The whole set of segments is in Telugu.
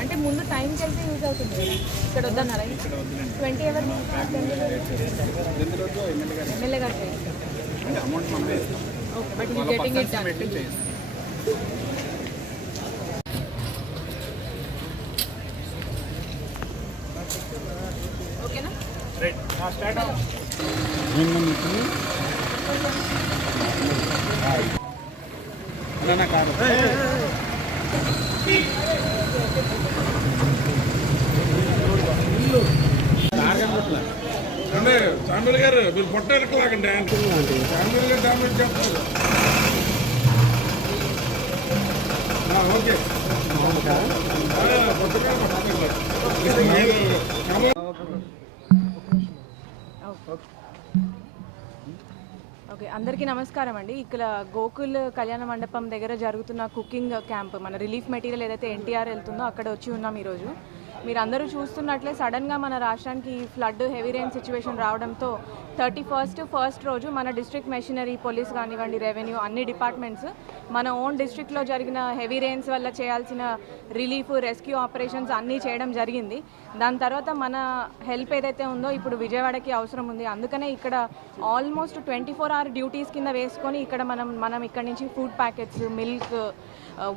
అంటే ముందు టైంకి వెళ్తే యూజ్ అవుతుంది కదా, ఇక్కడ వద్దన్నారా? 20 ఎవరు ఎమ్మెల్యే గారు okay, but you getting it done. ఓకేనా? Right, start. నా కారు అంటే చాంబల్ గారు మీరు పొట్టకు లాగండి. చాంబల్ గారు డామేజ్ చెప్తారు. ఓకే, ఓకే, అందరికీ నమస్కారం అండి. ఇక్కడ గోకుల్ కళ్యాణ మండపం దగ్గర జరుగుతున్న కుకింగ్ క్యాంప్, మన రిలీఫ్ మెటీరియల్ ఏదైతే ఎన్టీఆర్ వెళ్తుందో అక్కడ వచ్చి ఉన్నాం ఈరోజు. మీరు అందరూ చూస్తున్నట్లే సడన్గా మన రాష్ట్రానికి ఫ్లడ్ హెవీ రెయిన్ సిచ్యువేషన్ రావడంతో 31st ఫస్ట్ రోజు మన డిస్ట్రిక్ట్ మెషినరీ, పోలీస్ కానివ్వండి, రెవెన్యూ, అన్ని డిపార్ట్మెంట్స్ మన ఓన్ డిస్ట్రిక్ట్లో జరిగిన హెవీ రెయిన్స్ వల్ల చేయాల్సిన రిలీఫ్, రెస్క్యూ ఆపరేషన్స్ అన్నీ చేయడం జరిగింది. దాని తర్వాత మన హెల్ప్ ఏదైతే ఉందో ఇప్పుడు విజయవాడకి అవసరం ఉంది. అందుకనే ఇక్కడ ఆల్మోస్ట్ 24 hour డ్యూటీస్ కింద వేసుకొని ఇక్కడ మనం ఇక్కడ నుంచి food packets, milk,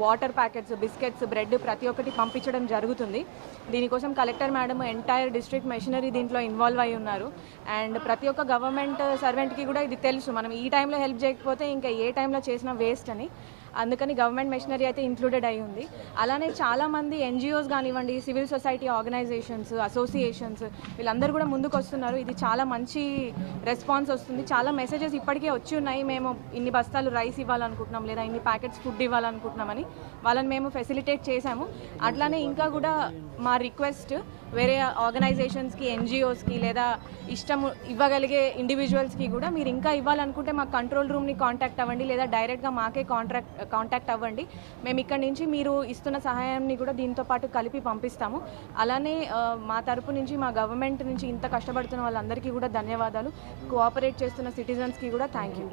water packets, biscuits, bread ప్రతి ఒక్కటి పంపించడం జరుగుతుంది. దీనికోసం collector madam, entire district machinery దీంట్లో ఇన్వాల్వ్ అయి ఉన్నారు. అండ్ ప్రతి ఒక్క గవర్నమెంట్ సర్వెంట్కి కూడా ఇది తెలుసు, మనం ఈ టైంలో హెల్ప్ చేయకపోతే ఇంకా ఏ టైంలో చేసినా వేస్ట్ అని. అందుకని గవర్నమెంట్ మెషినరీ అయితే ఇంక్లూడెడ్ అయి ఉంది. అలానే చాలామంది ఎన్జిఓస్ కానివ్వండి, సివిల్ సొసైటీ ఆర్గనైజేషన్స్, అసోసియేషన్స్, వీళ్ళందరూ కూడా ముందుకు వస్తున్నారు. ఇది చాలా మంచి రెస్పాన్స్ వస్తుంది. చాలా మెసేజెస్ ఇప్పటికే వచ్చి ఉన్నాయి, మేము ఇన్ని బస్తాలు రైస్ ఇవ్వాలనుకుంటున్నాం లేదా ఇన్ని ప్యాకెట్స్ ఫుడ్ ఇవ్వాలనుకుంటున్నామని వాళ్ళని మేము ఫెసిలిటేట్ చేశాము. అట్లానే ఇంకా కూడా మా రిక్వెస్ట్ వేరే ఆర్గనైజేషన్స్కి, ఎన్జిఓస్కి లేదా ఇష్టం ఇవ్వగలిగే ఇండివిజువల్స్కి కూడా మీరు ఇంకా ఇవ్వాలనుకుంటే మా కంట్రోల్ రూమ్ని కాంటాక్ట్ అవ్వండి లేదా డైరెక్ట్గా మాకే కాంటాక్ట్ అవ్వండి. మేము ఇక్కడ నుంచి మీరు ఇస్తున్న సహాయాన్ని కూడా దీంతో పాటు కలిపి పంపిస్తాము. అలానే మా తరపు నుంచి, మా గవర్నమెంట్ నుంచి ఇంత కష్టపడుతున్న వాళ్ళందరికీ కూడా ధన్యవాదాలు. కోఆపరేట్ చేస్తున్న సిటిజన్స్కి కూడా థ్యాంక్ యూ.